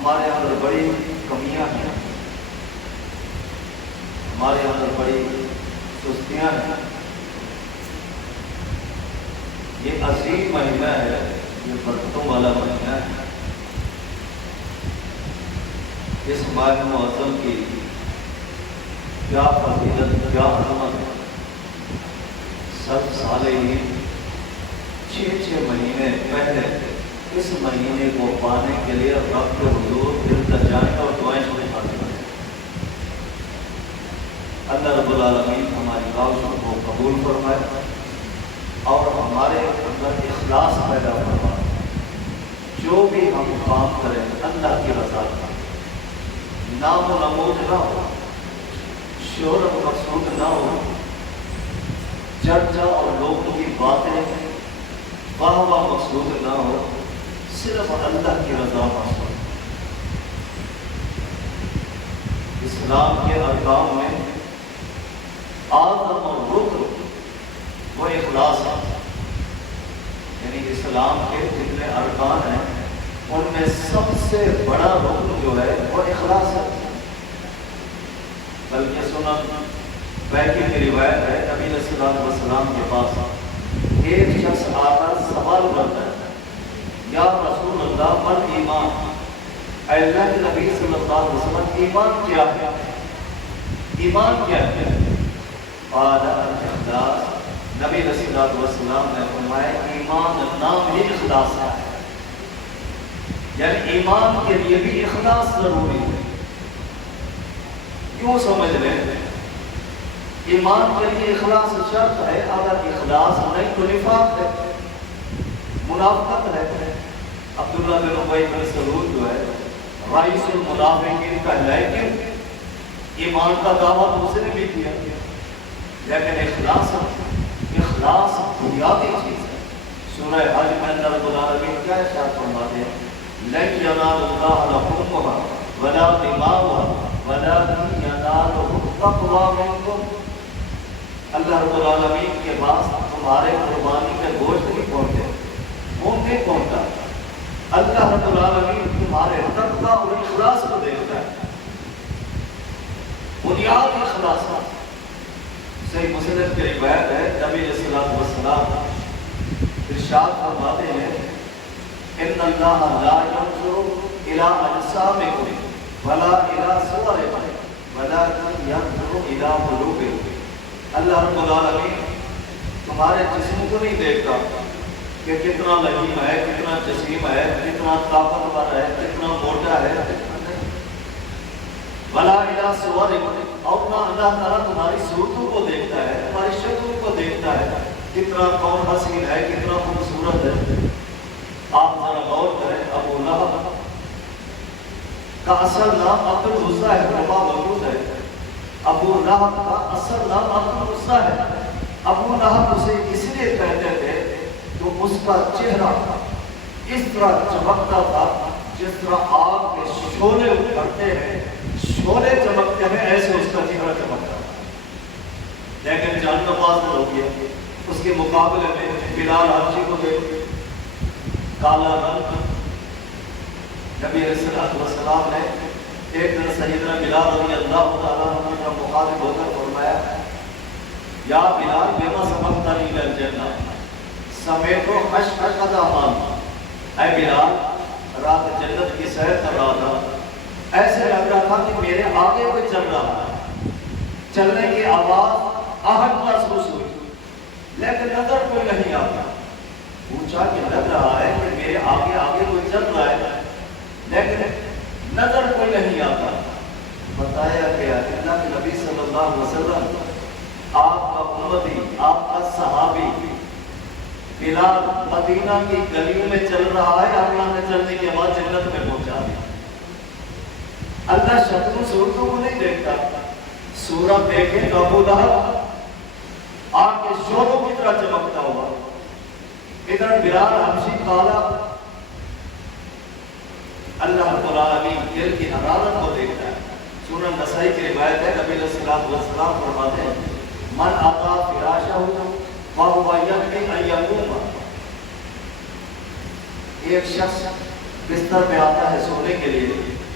ہمارے اندر بڑی کمیاں ہیں، ہمارے اندر بڑی سستیاں ہیں۔ یہ عظیم مہینہ ہے، یہ برکتوں والا مہینہ ہے۔ اس ماہ معظم کی کیا فضیلت، کیا عظمت ہے۔ سب صالحین 6 مہینے پہلے اس مہینے کو پانے کے لیے رب کے حضور التجائیں اور دعائیں سکھاتے ہیں۔ اللہ رب العالمین ہماری کاوشوں کو قبول فرمائے اور ہمارے اندر اخلاص پیدا فرمائے۔ جو بھی ہم کام کریں اللہ کی رضا کا، نام و نمود نہ ہو، شہرت مقصود نہ ہو، چرچا اور لوگوں کی باتیں واہ واہ مقصود نہ ہو، صرف اللہ کی رضا مقصود۔ اسلام کے ارکان میں اعظم اور رکن وہ اخلاص ہے، یعنی اسلام کے جتنے ارکان ہیں ان میں سب سے بڑا رکن جو ہے وہ اخلاص ہے۔ بلکہ سنن بیکی کی روایت ہے، نبی علیہ السلام کے پاس ایک شخص آ کر سوال کرتا ہے، یا رسول اللہ من ایمان، اے اللہ کے نبی صلی اللہ علیہ وسلم ایمان کیا ہے؟ ایمان کیا ہے؟ قال الاخلاص، نبی علیہ السلام نے فرمایا ایمان نام ہی اخلاص ہے، یعنی ایمان کے لیے بھی اخلاص ضروری ہے۔ کیوں سمجھ رہے ہیں؟ ایمان کے لیے اخلاص شرط ہے، اگر اخلاص نہیں تو نفاق ہے، منافقت ہے۔ عبداللہ بن ابی بن سلول جو ہے رئیس المنافقین کہلائے، کہ ایمان کا دعویٰ دوسرے بھی کیا، لیکن اخلاص بنیادی چیز ہے۔ سورہ حج میں اللہ رب العالمین کیا ارشاد فرماتے ہیں، لن ینال اللہ لحومها ولا دماؤها ولكن ينالہ التقوی منکم۔ اللہ رب العالمین کے پاس تمہارے قربانی کے گوشت نہیں پہنچتے، خون نہیں پہنچتا، اللہ رب العالمین تمہارے تقوی اور اخلاص کو دیکھتا ہے۔ بنیاد اخلاص۔ صحیح مسلم کی روایت ہے، نبی علیہ السلام ارشاد فرماتے ہیں، ان اللہ لا ينظر الى اجسامکم ولا الى صورکم ولكن ينظر الى قلوبکم۔ اللہ رب العالمین تمہارے جسم کو نہیں دیکھتا کہ کتنا لئیم ہے، کتنا جسیم ہے، کتنا طاقتور ہے، کتنا موٹا ہے، ولا الى صورکم، اور نہ اللہ تعالیٰ تمہاری صورتوں کو دیکھتا ہے، تمہاری شکلوں کو دیکھتا ہے، کتنا کون حسین ہے، کتنا خوبصورت ہے۔ آپ ذرا غور کریں، ابو لہب کا اصل نام عبد العزیٰ ہے، وہاں موجود ہے۔ ابو لہب کا اصل نام عبد العزیٰ ہے۔ ابو لہب اسے اس لیے کہتے تھے تو اس کا چہرہ اس طرح چمکتا تھا جس طرح آگ کے شعلے اٹھتے ہیں، شعلے چمکتے ہیں، ایسے اس کا چہرہ چمکتا تھا۔ لیکن جان نواز ہو گیا۔ اس کے مقابلے میں بلال حبشی کو دیکھ، کالا رنگ۔ نبی علیہ السلام نے ایک دن سیدنا بلال رضی اللہ تعالیٰ عنہ کا مخاطب ہو کر فرمایا، یا بلال بما سبقتنی الی الجنہ سمیت خشخش قدمان۔ اے بلال، رات جنت کی سیر کر رہا تھا، ایسے لگ رہا تھا کہ میرے آگے کوئی چل رہا ہے، چلنے کی آواز آہٹ محسوس ہوئی، لیکن نظر کوئی نہیں آتا۔ پوچھا کہ لگ رہا ہے کہ میرے آگے آگے کوئی چل رہا ہے لیکن نظر کوئی نہیں آتا۔ بتایا گیا کہ اللہ کے نبی صلی اللہ علیہ وسلم، آپ کا امتی، آپ کا صحابی بلال مدینہ کی گلیوں میں چل رہا ہے، اللہ نے چلنے کے بعد جنت میں پہنچا دیا۔ اللہ شکلوں صورتوں کو نہیں دیکھتا، صورت دیکھے تو ابو لہب آگ کے شعلوں کی طرح چمکتا ہوا، ادھر بلال حبشی کالا۔ اللہ رب العالمین دل کی حرارت کو دیکھتا ہے۔ سنن نسائی کی روایت ہے، نبی علیہ السلام فرماتے ہیں، من آتا فراشہ فہو یکفی ان یقوم۔ ایک شخص بستر پہ آتا ہے سونے کے لیے،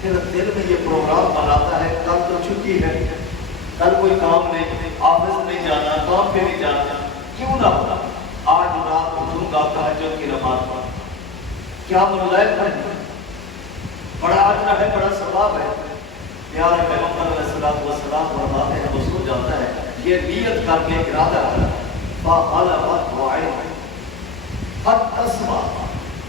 پھر دل میں یہ پروگرام بناتا ہے کل تو چھٹی ہے، کل کوئی کام نہیں، آفس نہیں جانا، کام پہ نہیں جانا، کیوں نہ ہونا آج رات اٹھوں گا تہجد کی نماز پڑھ، کیا ملائق ہے، بڑا اجر ہے، بڑا ثواب ہے۔ پیارے پیغمبر علیہ الصلوۃ والسلام فرماتے ہیں وہ سو جاتا ہے، یہ نیت کر کے ارادہ ہے، فَغَلَبَتْ عَيْنُهُ حَتَّى اسْمَعَ،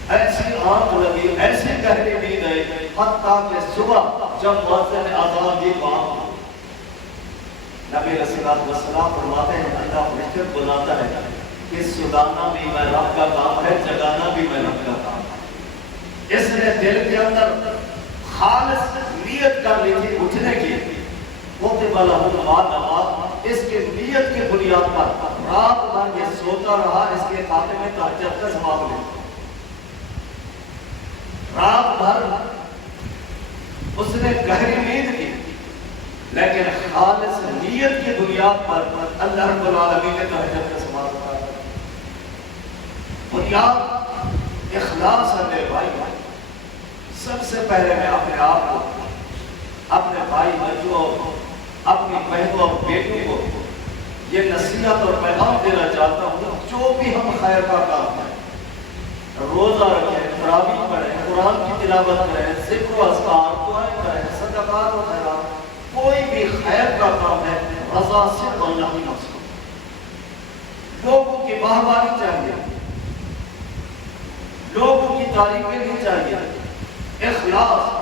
ایسی آنکھ لگی، ایسی گہری نیند آئی، حتیٰ کہ صبح جب مؤذن اذان دی وہاں نبی علیہ الصلوۃ والسلام فرماتے ہیں اللہ فرشتے بلاتا ہے کہ سلانا بھی میں رب کا کام ہے، جگانا بھی میں رب کا کام ہے۔ اس نے دل کے اندر خالص نیت کر لی تھی اٹھنے کی، کتب لہ ما نویٰ، اس کے نیت کی بنیاد پر رات بھر یہ سوتا رہا، اس کے کھاتے میں تہجد کا ثواب ملا۔ رات بھر اس نے گہری نیند کی، لیکن خالص نیت کی بنیاد پر اللہ رب العالمین نے تہجد کا ثواب دیا۔ بنیاد اخلاص ہے میرے بھائی۔ سب سے پہلے میں اپنے آپ کو، اپنے بھائی بچوں، اپنی بہنوں اور بیٹوں کو یہ نصیحت اور پیغام دینا چاہتا ہوں، جو بھی ہم خیر کا کام کریں، روزہ رکھیں، تراویح پڑھیں، قرآن کی تلاوت کریں، ذکر و اذکار، دعائیں کریں، صدقات و خیرات، کوئی بھی خیر کا کام ہے، رضا صرف اللہ کی نصیب۔ لوگوں کی واہواہی چاہیے، لوگوں کی تعریفیں نہیں چاہیے، اخلاص۔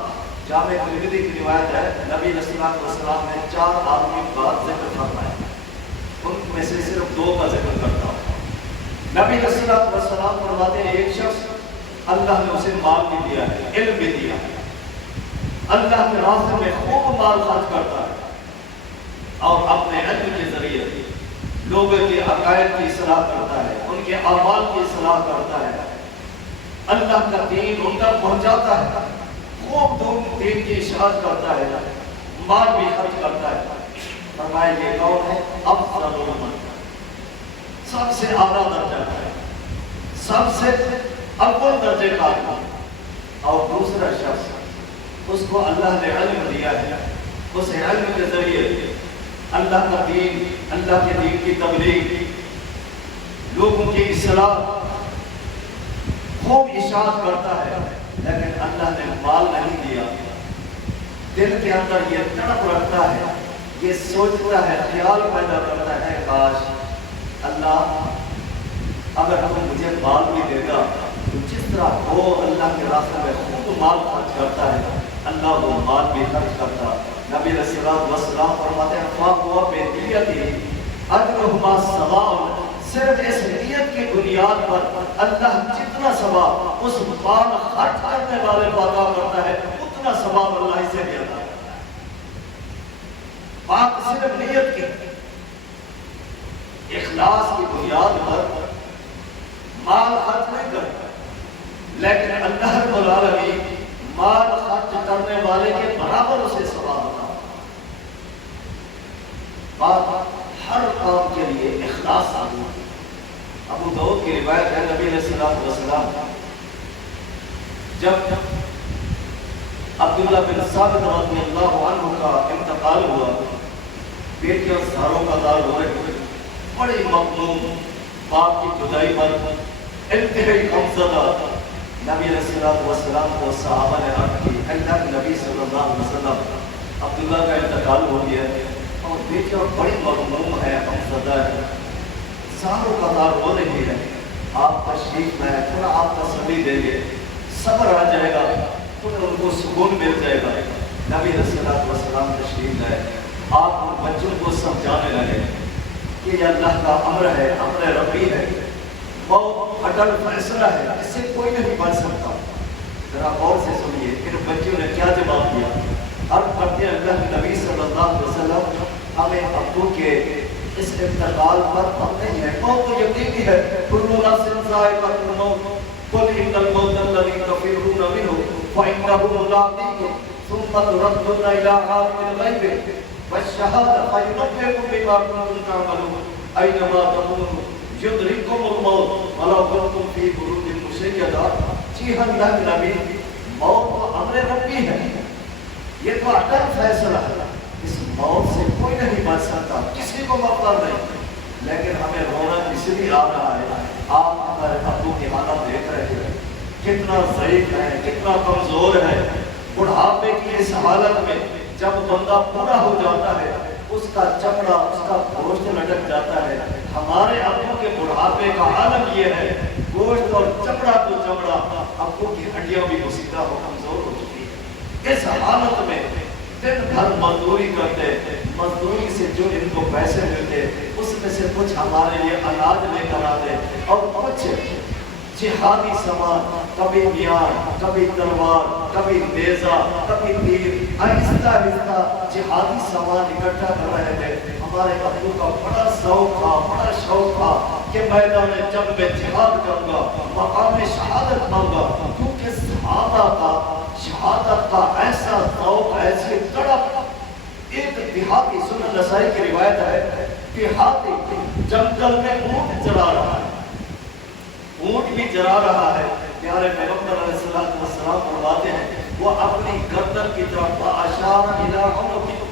جامع ترمذی کی روایت ہے، نبی علیہ الصلوۃ والسلام نے 4 آدمی کی بات ذکر فرمایا، ان میں سے صرف 2 کا ذکر کرتا ہوں۔ نبی علیہ الصلوۃ والسلام فرماتے ہیں ایک شخص اللہ نے اسے مال بھی دیا ہے، علم بھی دیا ہے، اللہ کے راستے میں خوب مال خرچ کرتا ہے اور اپنے علم کے ذریعے لوگوں کے عقائد کی اصلاح کرتا ہے، ان کے اعمال کی اصلاح کرتا ہے، اللہ کا دین ان تک پہنچاتا ہے، خوب دین کی اشاعت کرتا ہے، مال بھی خرچ کرتا ہے۔ فرمایا یہ کون ہے؟ افضل من، سب سے اعلیٰ درجہ ہے، سب سے اول درجے کا آدمی۔ اور دوسرا شخص، اس کو اللہ نے علم دیا ہے، اس علم کے ذریعے اللہ کا دین، اللہ کے دین کی تبلیغ، لوگوں کی اصلاح، خوب اشاعت کرتا ہے، لیکن اللہ نے مال نہیں دیا۔ دل کے اندر یہ تڑپ رکھتا ہے، یہ سوچتا ہے، خیال پیدا کرتا ہے، کاش اللہ اگر مجھے مال بھی دے گا تو جس طرح وہ اللہ کے راستے میں خود مال خرچ کرتا ہے، اللہ وہ مال بھی خرچ کرتا۔ نبی علیہ الصلوۃ والسلام فرماتے ہیں فَهُوَ بِنِيَّتِهِ أَجْرُهُمَا سَوَاءٌ، صرف اس نیت کی بنیاد پر اللہ جتنا ثواب اس مال خرچ کرنے والے کو عطا کرتا ہے، اتنا ثواب اللہ اسے بھی عطا کرتا ہے۔ بات صرف نیت کی، اخلاص کی بنیاد پر مال خرچ نہیں کرتا، لیکن اللہ رب العالمین مال خرچ کرنے والے کے برابر اسے ثواب عطا کرتا ہے۔ بات ہر کام کے لیے اخلاص آتی ہے۔ ابو داؤد کی روایت ہے، نبی علیہ الصلوۃ والسلام جب عبداللہ بن ثابت رضی اللہ عنہ کا انتقال ہوا، بیٹے اور ساروں کا دار ہو رہے ہوئے، بڑی مغموم، باپ کی جدائی پر انتہائی غمزدہ، نبی علیہ الصلوۃ والسلام کو صحابہ نے عرض کی، اللہ کے نبی صلی اللہ علیہ وسلم عبداللہ کا انتقال ہو گیا اور بیٹے اور بڑی مغموم ہے، غمزدہ ہے، ساروں کا دار ہو رہی ہے، آپ تشریف میں تھوڑا آپ تسلی دیں گے، صبر آ جائے گا، تھوڑا ان کو سکون مل جائے گا۔ نبی علیہ الصلوۃ والسلام تشریف لائے، آپ ان بچوں کو سمجھانے لگے کہ یہ اللہ کا امر ہے، امر ربی ہے، بہت اٹل فیصلہ ہے، اس سے کوئی نہیں بچ سکتا۔ ذرا غور سے سنیے ان بچوں نے کیا جواب دیا۔ عرض کرتے ہیں اللہ کے نبی صلی اللہ علیہ وسلم ہمیں ابو کے اس انتقال پر غم نہیں ہے، موت تو یقینی ہے، کل نفس ذائقۃ الموت، قل ان الموت الذی تفرون منہ فإنہ ملاقیکم ثم تردون الی عالم الغیب والشہادہ فینبئکم بما کنتم تعملون اینما تکونوا یدرککم الموت ولو کنتم فی بروج مشیدہ۔ جی ہاں اللہ کے نبی، موت تو امر ربی ہے، یہ تو اٹل فیصلہ ہے، اس موت سے کوئی نہیں بچ سکتا، کسی کو موقع نہیں، لیکن ہمیں رونا اس لیے آ رہا ہے، آپ ہمارے ابو کی حالت دیکھ رہے ہیں، کتنا ضعیف ہے، کتنا کمزور ہے، بڑھاپے کی اس حالت میں جب بندہ پورا ہو جاتا ہے اس کا چمڑا، اس کا گوشت لٹک جاتا ہے۔ ہمارے ابو کے بڑھاپے کا عالم یہ ہے، گوشت اور چمڑا تو چمڑا، ابو کی ہڈیاں بھی گسیدہ ہو کمزور ہو چکی ہے۔ اس حالت میں دن بھر مزدوری کرتے، مزدوری سے جو ان کو پیسے ملتے اس میں سے کچھ ہمارے لیے اناج لے کر آتے اور کچھ جہادی سامان، کبھی میان، کبھی تلوار، کبھی نیزہ، کبھی تیر، آہستہ آہستہ جہادی سامان اکٹھا کر رہے تھے۔ ہمارے ابو کا بڑا شوق تھا، بڑا شوق تھا کہ میدان جنگ میں جہاد کروں گا، مقام شہادت پاؤں گا، کیونکہ صحابہ کا شہادت کا ایسا ذوق، ایسی تڑپ۔ ایک دیہاتی، سنن نسائی کی روایت ہے، دیہاتی جنگل میں اونٹ چلا رہا ہے، اونٹ بھی جلا رہا ہے، پیارے پیغمبر علیہ السلام فرماتے ہیں وہ اپنی گردن کی طرف اشارہ الی عنقہ،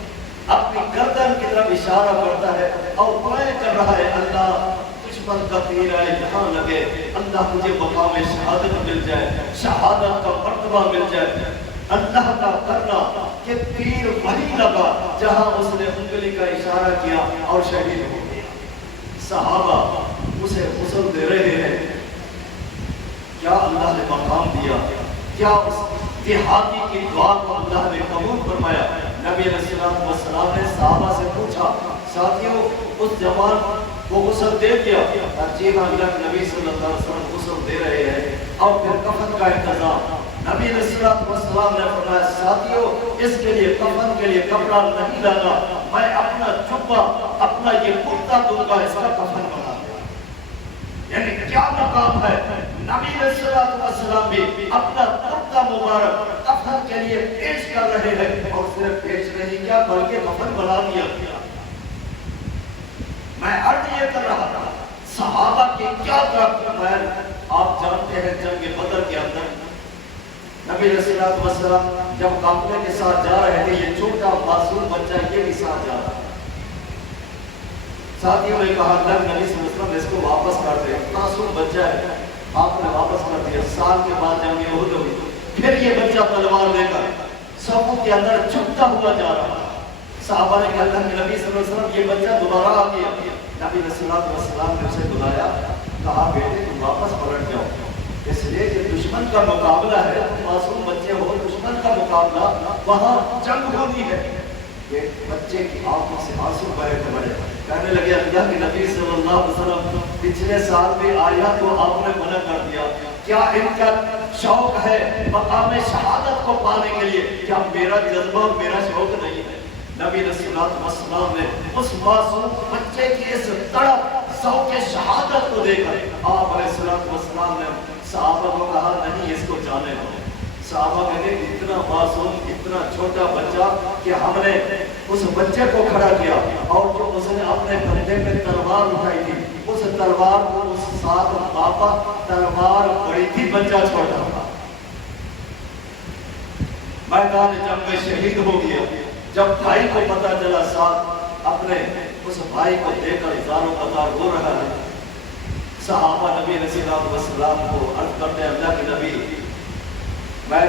اپنی گردن کی طرف اشارہ کرتا ہے اور دعائیں کر رہا ہے، اللہ دشمن کا تیر ہے یہاں لگے، اللہ مجھے مقام شہادت مل جائے، شہادت کا مرتبہ مل جائے۔ اللہ کا کرنا کہ تیر وہیں لگا جہاں اس نے انگلی کا اشارہ کیا اور شہید ہو گیا۔ صحابہ اسے غسل دے رہے ہیں، کیا اللہ نے مقام دیا، کیا اس دیہاتی کی دعا کو اللہ نے قبول فرمایا۔ نبی علیہ السلام نے صحابہ سے پوچھا، ساتھیوں اس جوان کو غسل دے دیا؟ جی ہاں، نبی صلی اللہ علیہ وسلم غسل دے رہے ہیں اور پھر کفن کا انتظام۔ نبی علیہ السلام نے فرمایا، ساتھیوں اس کے لیے کفن کے لیے کپڑا نہیں لانا، میں اپنا جبہ، اپنا یہ کرتا دوں گا، اس کا کفن بنا دیا۔ یعنی کیا مقام ہے، نبی علیہ السلام بھی اپنا کرتا مبارک کفن کے لیے پیش کر رہے ہیں، اور صرف پیش نہیں کیا بلکہ کفن بنا دیا۔ میں عرض یہ کر رہا تھا صحابہ کی کیا طاقت۔ آپ جانتے ہیں جنگ بدر کے اندر نبی علیہ السلام جب قافلے کے ساتھ جا رہے تھے، یہ چھوٹا معصوم بچہ یہ بھی ساتھ جا رہا، ساتھیوں نے کہا نبی صلی اللہ علیہ وسلم اس کو واپس کر دے، معصوم بچہ ہے، آپ نے واپس کر دیا۔ سال کے بعد جنگ احد ہوئی، پھر یہ بچہ تلوار لے کر صفوں کے اندر چھپتا ہوا جا رہا، صحابہ نے کہا اللہ کے نبی صلی اللہ علیہ وسلم یہ بچہ دوبارہ آ گیا۔ نبی صلی اللہ علیہ وسلم نے اسے بلایا، کہا بیٹے تم واپس پلٹ جاؤ، اس لیے کہ دشمن کا مقابلہ ہے، تم معصوم بچے ہو، دشمن کا مقابلہ، وہاں جنگ ہونی ہے۔ کہ بچے کی آنکھوں سے آنسو بہے بڑے، کہنے لگے اللہ کے نبی صلی اللہ علیہ وسلم پچھلے سال بھی آیا تو آپ نے منع کر دیا، کیا ان کا شوق ہے مقام شہادت کو پانے کے لیے، کیا میرا جذبہ میرا شوق نہیں ہے؟ نبی صلی اللہ علیہ وسلم نے اس معصوم بچے کی اس تڑپ ذوق شہادت کو دیکھ کر آپ علیہ السلام نے صحابہ کو کہا نہیں اس کو جانے دو۔ صحابہ کہتے ہیں اتنا معصوم، اتنا چھوٹا بچہ کہ ہم نے اس بچے کو کھڑا کیا، اور جو اس نے اپنے کندھے پہ تلوار اٹھائی تھی اس تلوار کو اس ساتھ پاپا تلوار بڑی تھی، بچہ چھوٹا تھا، میدان جنگ میں شہید ہو گیا۔ جب بھائی کو پتہ چلا، ساتھ اپنے اس بھائی کو دیکھ کر زاروں قطار رو رہا ہے، صحابہ نبی علیہ السلام کو عرض کرتے ہیں اللہ کے نبی میں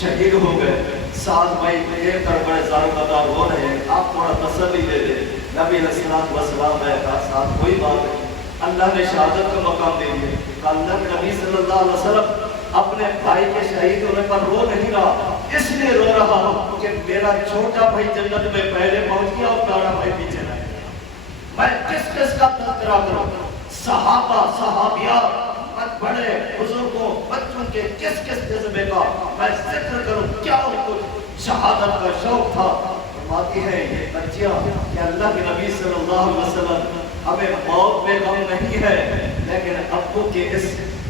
شہید ہو گئے، ساتھ بھائی دیکھ کر بڑے زاروں قطار رو رہے ہیں، آپ تھوڑا تسلی دے دیں۔ نبی علیہ السلام نے کہا ساتھ کوئی بات نہیں، اللہ نے شہادت کا مقام دے دیا۔ اللہ کے نبی صلی اللہ علیہ وسلم اپنے بھائی کے شہید ہونے پر رو نہیں رہا، اس لیے رو رہا ہوں کہ میرا چھوٹا بھائی جنت میں پہلے پہنچ گیا اور بڑا بھائی پیچھے رہ گیا۔ میں کس کس کا تذکرہ کروں، صحابہ، صحابیات، بڑے بزرگوں، بچوں کے کس کس جذبے کا میں ذکر کروں، کیا ان کو شہادت کا شوق تھا۔ فرماتی ہے یہ بچیاں کہ اللہ کے نبی صلی اللہ علیہ وسلم ہمیں موت میں غم نہیں ہے، لیکن ابو کے اس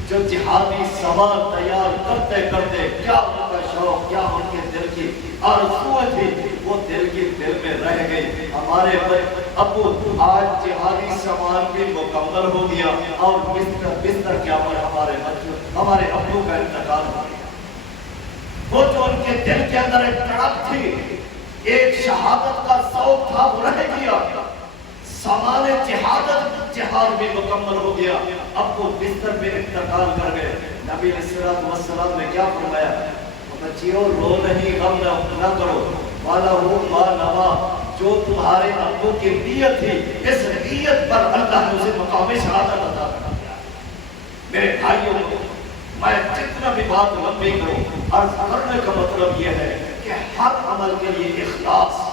جو جہادی سوال تیار کرتے کرتے کیا ان کا شوق، کیا ان کے دل کی آرزو تھی، وہ دل کی دل میں رہ گئی۔ ہمارے ابو آج جہادی سوال بھی مکمل ہو گیا اور بستر کے اوپر ہمارے بچوں، ہمارے ابو کا انتقال ہو گیا۔ کے دل کے اندر ایک تڑپ تھی، ایک شہادت کا ذوق تھا، وہ رہ گیا۔ سامان جہاد بھی مکمل ہو گیا، اب وہ بستر پہ انتقال کر گئے۔ نبی علیہ السلام نے کیا فرمایا؟ بچیوں رو نہیں، غم نہ کرو، والا ہو ما نوا، جو تمہارے ابو کی نیت تھی اس نیت پر اللہ نے اسے مقام شہادت عطا کر دیا۔ میرے بھائیوں، میں جتنا بھی بات لمبی کروں، عرض کرنے کا مطلب یہ ہے کہ ہر عمل کے لیے اخلاص،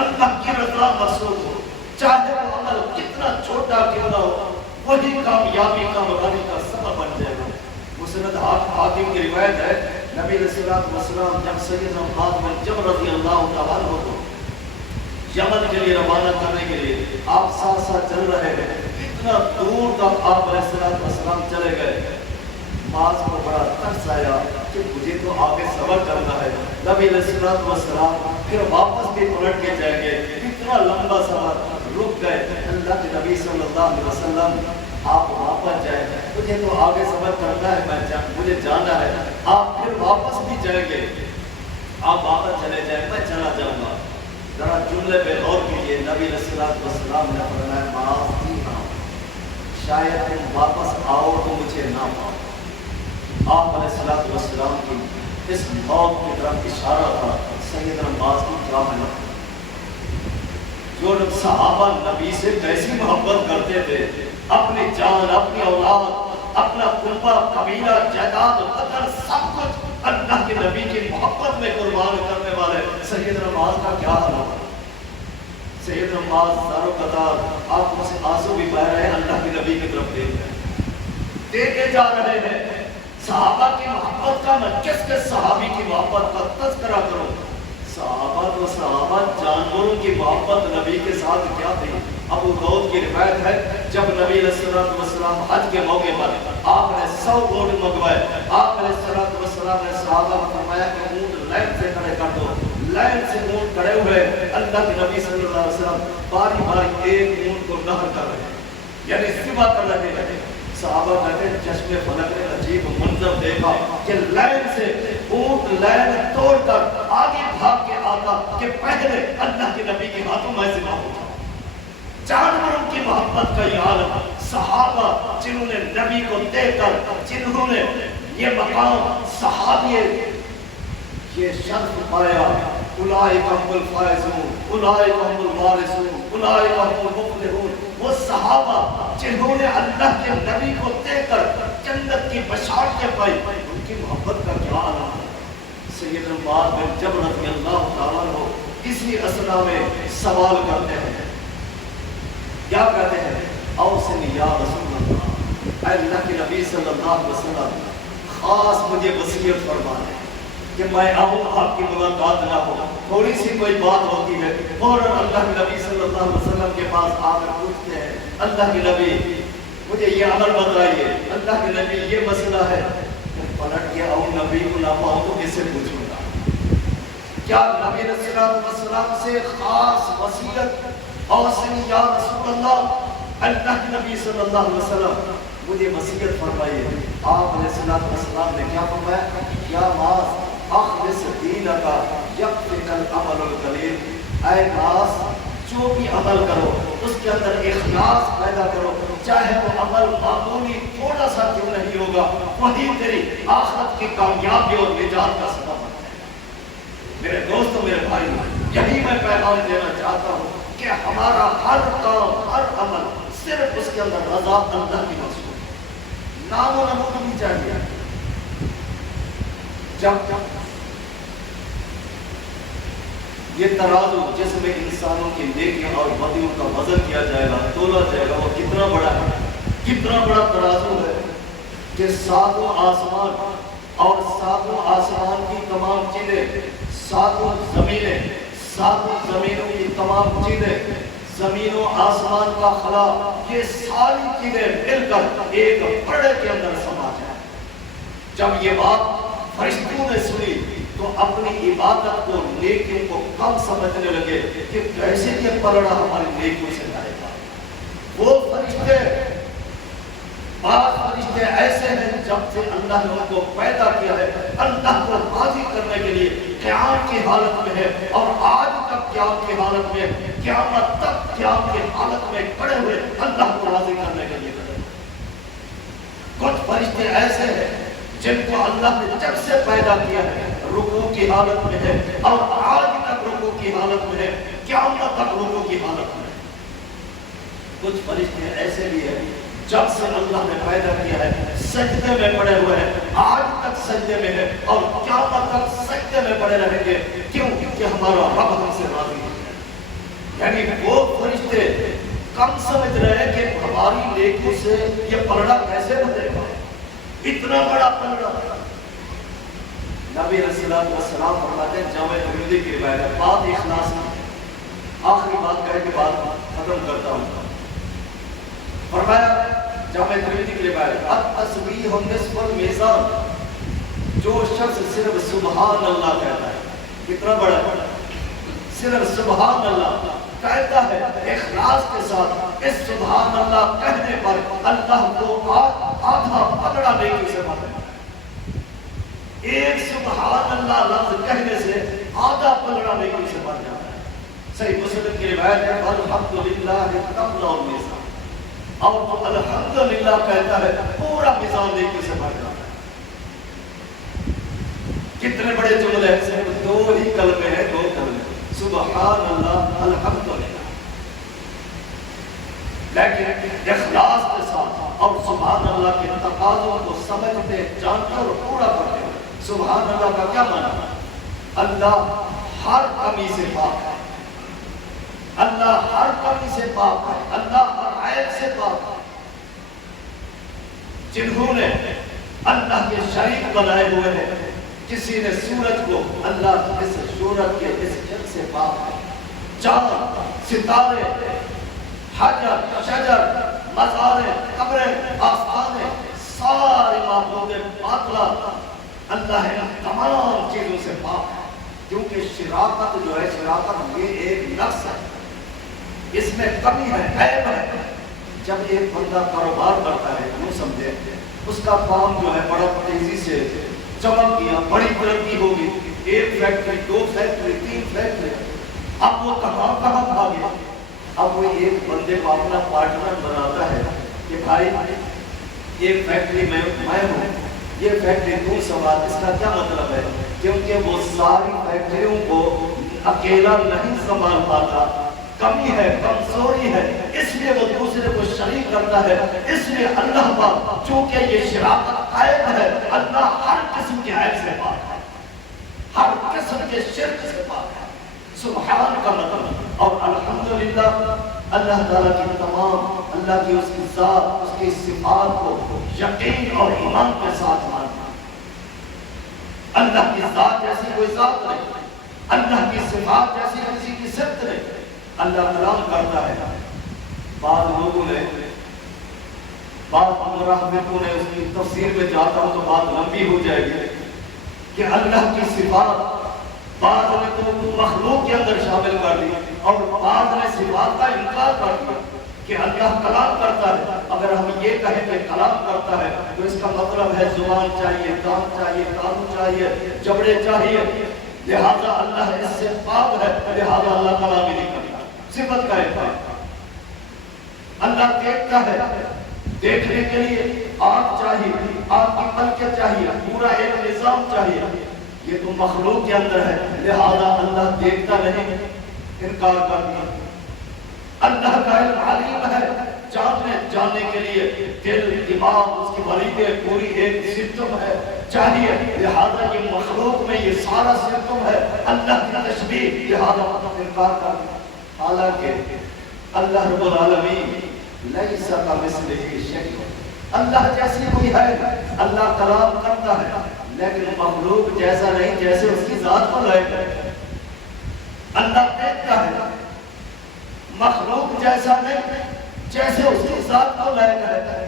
اللہ کی رضا مقصود ہو، چاہے وہ عمل کتنا چھوٹا کیوں نہ ہو، وہی کامیابی کا مغانی کا سبب بن جائے گا۔ مسند حاکم کی روایت ہے، نبی علیہ السلام جب سیدنا معاذ بن جبل رضی اللہ تعالیٰ عنہ کو یمن کے لیے روانہ کرنے کے لیے آپ ساتھ ساتھ چل رہے ہیں، اتنا دور تک آپ علیہ السلام چلے گئے، معاذ کو بڑا ترس آیا کہ مجھے تو آگے سفر کرنا ہے۔ نبی علیہ السلام پھر واپس بھی پلٹ کے جائیں گے، اتنا لمبا سفر، رک گئے۔ اللہ کے نبی صلی اللہ علیہ وسلم آپ واپس جائیں، مجھے تو آگے سفر کرنا ہے، مجھے جانا ہے، آپ پھر واپس بھی جائیں گے، آپ واپس چلے جائیں، میں چلا جاؤں گا۔ ذرا جملے پہ غور کیجیے، نبی علیہ السلام نے فرمایا معاذ جی ہاں، شاید تم واپس آؤ تو مجھے نہ پاؤ۔ آپ علیہ السلام کی اس موت کی طرف اشارہ تھا، سیدنا معاذ کی کیا حالت، جو لوگ صحابہ نبی سے کیسی محبت کرتے تھے، اپنی جان، اپنی اولاد، اپنا کنبہ، قبیلہ، جائیداد، وطن، سب کچھ اللہ کے نبی کی محبت میں قربان کرنے والے سیدنا معاذ کا کیا حال ہوگا؟ سیدنا معاذ دارو قطار آپ سے آنسو بھی بہہ رہے ہیں، اللہ کے نبی کی طرف دیکھ رہے ہیں، دیکھے جا رہے ہیں۔ صحابہ کی محبت کا، میں کس کس صحابی کی محبت کا تذکرہ کروں؟ صحابہ تو صحابہ، جانوروں کی محبت نبی کے ساتھ کیا تھی؟ ابو داؤد کی روایت ہے، جب نبی علیہ السلام حج کے موقع پر آپ نے 100 اونٹ منگوائے، آپ علیہ السلام نے صحابہ کو فرمایا کہ اونٹ لائن سے کھڑے کر دو۔ لائن سے اونٹ کھڑے ہوئے، اللہ کے نبی صلی اللہ علیہ وسلم باری باری ایک اونٹ کو نہر کر رہے ہیں، یعنی سبا کر رہے ہیں۔ صحابہ کہتے ہیں چشم فلک نے عجیب منظر دیکھا کہ لائن سے اونٹ لائن توڑ کر آگے بھاگ کے آتا کہ پہلے اللہ کے نبی کے ہاتھوں میں ذبح ہو جاؤں۔ جانوروں کی محبت کا یہ عالم، صحابہ جنہوں نے نبی کو دیکھ کر، جنہوں نے یہ مقام صحابی یہ شرف پایا، اولئک هم الفائزون، اولئک هم الوارثون، اولئک هم المفلحون، وہ صحابہ جنہوں نے اللہ کے نبی کو دیکھ کر جنت کی بشارتیں پائی، ان کی محبت کا کیا عالم ہے۔ سیدنا معاذ بن جبل رضی اللہ تعالیٰ عنہ اسی اثنا میں سوال کرتے ہیں، کیا کہتے ہیں؟ اوصنی یا رسول اللہ، اے اللہ کے نبی صلی اللہ علیہ وسلم، خاص مجھے وصیت فرما دیں کہ میں آؤں، آپ کی ملاقات نہ ہو، تھوڑی سی کوئی بات ہوتی ہے فوراً اللہ کے نبی صلی اللہ علیہ وسلم کے پاس آ کر پوچھتے ہیں، اللہ کے نبی مجھے یہ عمل بتائیے، اللہ کے نبی یہ مسئلہ ہے، پلٹ کے آؤں نبی کو نہ پاؤں تو کس سے پوچھوں گا؟ کیا نبی علیہ السلام سے خاص وصیت، اوصنی یا رسول اللہ، اللہ کے نبی صلی اللہ علیہ وسلم مجھے وصیت فرمائیے۔ آپ علیہ السلام نے کیا فرمایا؟ یا معاذ اخلص دینک یکفک العمل القلیل، اے معاذ جو بھی عمل کرو اس کے اندر اخلاص پیدا کرو، چاہے وہ عمل معمولی تھوڑا سا کیوں نہیں ہوگا، وہی تیری آخرت کی کامیابی اور نجات کا سبب بنتا ہے۔ میرے دوستوں، میرے بھائی، یہی میں پیغام دینا چاہتا ہوں کہ ہمارا ہر کام، ہر عمل صرف اس کے اندر رضا اللہ کی مقصود ہے، نام و نمود نہیں چاہیے۔ جب یہ ترازو جس میں انسانوں کی نیکیاں اور بدیوں کا وزن کیا جائے گا، تولا جائے گا، وہ کتنا بڑا ہے، کتنا بڑا ترازو ہے کہ ساتوں آسمان اور ساتوں آسمان کی تمام چیزیں، ساتوں زمینیں، ساتوں زمینوں کی تمام چیزیں، زمین و آسمان کا خلا، یہ ساری چیزیں مل کر ایک پردے کے اندر سما جائیں۔ جب یہ بات فرشتوں نے سنی تو اپنی عبادت کو، نیکیوں کو کم سمجھنے لگے کہ کیسے یہ پلڑا ہماری نیکیوں سے جائے گا۔ وہ فرشتے، بعض فرشتے ایسے ہیں جب سے اللہ نے ان کو پیدا کیا ہے، اللہ کو راضی قیام کی حالت میں ہے، اور آج تک قیام کی حالت میں، قیامت تک قیام کی حالت میں کھڑے ہوئے اللہ کو راضی کرنے کے لیے کھڑے۔ کچھ فرشتے ایسے ہیں جن کو اللہ نے جب سے پیدا کیا ہے رکوع کی حالت میں ہے، اور آج تک رکوع کی حالت میں ہے، قیامت تک رکوع کی حالت میں ہے۔ کچھ فرشتے ایسے بھی ہیں جب سے اللہ نے پیدا کیا ہے سجدے میں پڑے ہوئے ہیں، آج تک سجدے میں ہے، اور قیامت تک سجدے میں پڑے رہیں گے۔ کیوں؟ کہ ہمارا رب ہم سے راضی ہے۔ یعنی وہ فرشتے کم سمجھ رہے ہیں کہ ہماری نیکی سے یہ پلڑا کیسے بنے گا، اتنا بڑا پلڑا۔ نبی رسول اللہ والسلام فرماتے ہیں جامع ترمذی کی روایت ہے، بات اخلاص کی، آخری بات کہے کے بعد ختم کرتا ہوں۔ فرمایا جامع ترمذی کی روایت، التسبیح نصف المیزان، جو شخص صرف سبحان اللہ کہتا ہے، کتنا بڑا ہے، صرف سبحان اللہ کہتا ہے اخلاص کے ساتھ، اس سبحان اللہ کہنے پر اللہ کو آدھا پکڑا نیکی سے بھر دیتا ہے۔ ایک سبحان اللہ لفظ کہنے سے آدھا پکڑا نیکی سے بھر جاتا ہے۔ صحیح مسلم کی روایت ہے، الحمدللہ تملأ المیزان، اور جو الحمدللہ کہتا ہے پورا میزان نیکی سے بھر جاتا ہے۔ کتنے بڑے جملے ہیں، صرف دو ہی کلمے ہیں، دو کلمے، سبحان اللہ الحمدللہ، لیکن اخلاص کے ساتھ اور سبحان اللہ کے تقاضوں کو سمجھتے جانتے اور پورا کرتے ہیں۔ سبحان اللہ کا کیا معنی؟ اللہ ہر کمی سے پاک ہے، اللہ ہر کمی سے پاک ہے، اللہ ہر عیب سے پاک ہے۔ جنہوں نے اللہ کے شریک بنائے ہوئے ہیں، کسی نے سورج کو، اللہ اس سورج کے اس جن سے پاک ہے، چاند، ستارے، حجر، شجر، مزاریں، قبریں، آسمانیں، سارے معبود باطلہ اللہ ہے تمام چیزوں سے پاک ہے۔ کیونکہ شراکت جو ہے، شراکت یہ ایک نقص ہے، اس میں کمی ہے، عیب ہے۔ جب ایک بندہ کاروبار کرتا ہے، یوں سمجھے اس کا کام جو ہے بڑا تیزی سے چمک گیا، بڑی ترقی ہوگی، ایک فیکٹری، دو فیکٹری، تین فیکٹری، اب وہ کہاں کہاں بھاگے؟ اب وہ ایک بندے کو اپنا پارٹنر بناتا ہے کہ بھائی ایک فیکٹری میں ہوں، یہ فیکٹری تو سنبھال۔ اس کا کیا مطلب ہے؟ کیونکہ وہ ساری فیکٹریوں کو اکیلا نہیں سنبھال پاتا، کمی ہے، کمزوری ہے، اس لیے وہ دوسرے کو شریک کرتا ہے۔ اس لیے اللہ پاک، چونکہ یہ شراکت عیب ہے، اللہ ہر قسم کے عیب سے پاک ہے، ہر قسم کے شرک سے پاک ہے۔ سبحان کا مطلب اور الحمدللہ اللہ تعالیٰ کی تمام، اللہ کی اس کی ذات، اس کی صفات کو یقین اور ایمان کے ساتھ ماننا۔ اللہ کی ذات جیسی کوئی ذات نہیں، اللہ کی صفات جیسی کسی کی صفت نہیں۔ اللہ کلام کرتا ہے، بعض لوگوں نے، بعض مراحبتوں نے اس کی تفسیر میں جاتا ہوں تو بات لمبی ہو جائے گی کہ اللہ کی صفات بعض نے تو مخلوق کے اندر شامل کر دی، اور بعض نے صفات کا انکار کر دیا کہ اللہ کلام کرتا ہے۔ اگر ہم یہ کہیں کہ کلام کرتا ہے تو اس کا مطلب ہے زبان چاہیے، دانت چاہیے، کان چاہیے، جبڑے چاہیے، لہذا اللہ اس سے پاک ہے، لہذا اللہ کلام ہی نہیں کرتا۔ صفت کا انکار۔ اللہ دیکھتا ہے، دیکھنے کے لیے آنکھ چاہیے، آنکھ کی پلکیں چاہیے، پورا ایک نظام چاہیے، یہ تو مخلوق کے اندر ہے، لہذا اللہ دیکھتا نہیں، انکار کر دیا۔ اللہ کا علم علیم ہے، جاننے کے لیے دل، دماغ، اس کی وریدیں، پوری ایک سسٹم ہے چاہیے، لہذا یہ مخلوق میں یہ سارا سسٹم ہے، اللہ کی تشبیہ، لہذا انکار کر دیا۔ حالانکہ اللہ رب العالمین لیس کمثلہ شیء، اللہ جیسی کوئی ہے، اللہ کلام کرتا ہے لیکن مخلوق جیسا نہیں جیسے اس کی ذات کو لائق ہے۔ اللہ دیکھتا ہے، مخلوق جیسا نہیں جیسے اس کی ذات کو لائق ہے۔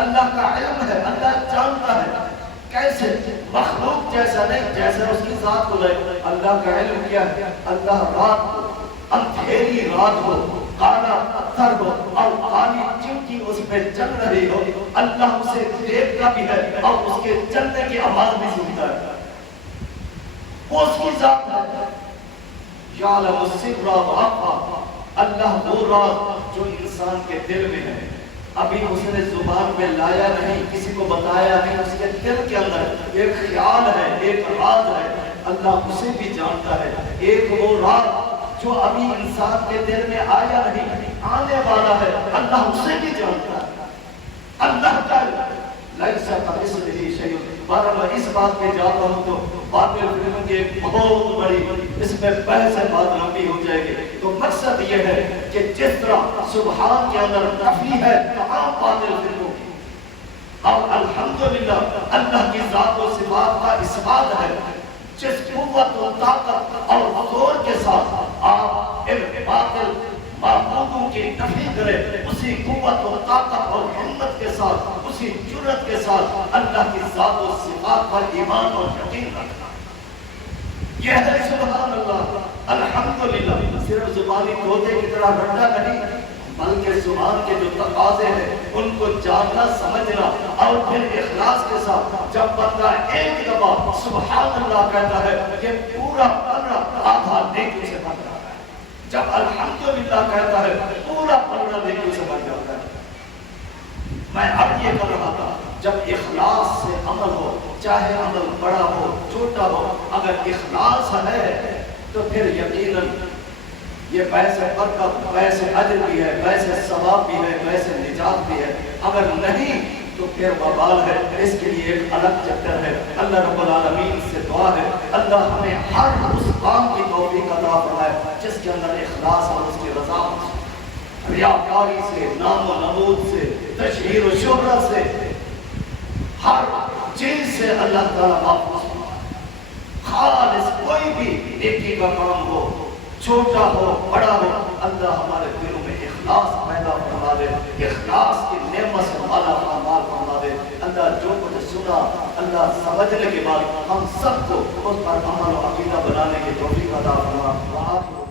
اللہ کا علم ہے، اللہ جانتا ہے، کیسے مخلوق جیسا نہیں جیسے اس کی ذات کو لائق ہے۔ اللہ کا علم کیا ہے؟ اللہ رات کو، اندھیری رات ہو، کالا پتھر ہو اور کالی چمکی اس پہ چل رہی ہو، اللہ اسے دیکھتا بھی ہے اور اس کے چلنے کی آواز بھی سنتا ہے۔ وہ اس کی ذات یعلم السر واخفی، اللہ وہ راز جو انسان کے دل میں ہے، ابھی اس نے زبان پہ لایا نہیں، کسی کو بتایا نہیں، اس کے دل کے اندر ایک خیال ہے، ایک راز ہے، اللہ اسے بھی جانتا ہے۔ ایک وہ راز جو ابھی انسان کے دل میں آیا نہیں، آنے والا ہے، اللہ اسے بھی جانتا ہے۔ اللہ کا لیس کمثلہ شیء۔ بارہ میں اس بات پہ جاتا ہوں تو باطل فلم کی ایک بہت بڑی اس میں بحث بات لمبی ہو جائے گی، تو مقصد یہ ہے کہ جس طرح سبحان کے اندر نفی ہے تمام باطل فلموں کی، اور الحمدللہ اللہ کی ذات و صفات کا اثبات ہے، جس قوت و طاقت اور حضور کے ساتھ آپ ان باطل معبودوں کی نفی کرے، اسی قوت و طاقت اور ہمت کے ساتھ، اسی جرأت کے ساتھ اللہ کی ذات و صفات پر ایمان اور یقین رکھنا، یہ ہے سبحان اللہ الحمدللہ۔ صرف زبانی طوطے کی طرح رٹا نہیں، بلکہ زبان کے جو تقاضے ہیں ان کو جاننا سمجھنا، اور پھر اخلاص کے ساتھ جب بندہ ایک دفعہ سبحان اللہ کہتا ہے، یہ پورا پلڑا آدھا نیکی سے بن جاتا ہے۔ جب الحمدللہ کہتا ہے پورا پلڑا نیکی سے بن جاتا ہے۔ میں اب یہ کر رہا تھا، جب اخلاص سے عمل ہو، چاہے عمل بڑا ہو چھوٹا ہو، اگر اخلاص ہے تو پھر یقیناً یہ ویسے برکت، ویسے اجر بھی ہے، ویسے ثواب بھی ہے، ویسے نجات بھی ہے۔ اگر نہیں تو پھر وبال ہے، اس کے لیے ایک الگ چیپٹر ہے۔ اللہ رب العالمین سے دعا ہے اللہ ہمیں ہر اس کام کی توفیق عطا فرمائے جس کے اندر اخلاص اور اس کی رضا، ریاکاری سے، نام و نمود سے، تشہیر و شہرت سے، ہر چیز سے اللہ تعالیٰ محفوظ فرمائے۔ خالص کوئی بھی نیکی کا کام ہو، چھوٹا ہو بڑا ہو، اللہ ہمارے دلوں میں اخلاص پیدا فرما دے، اخلاص کی نعمت سے مالا مال فرما دے۔ اللہ جو کچھ سنا اللہ سمجھنے کے بعد ہم سب کو اس پر عمل و عقیدہ بنانے کی توفیق عطا فرما۔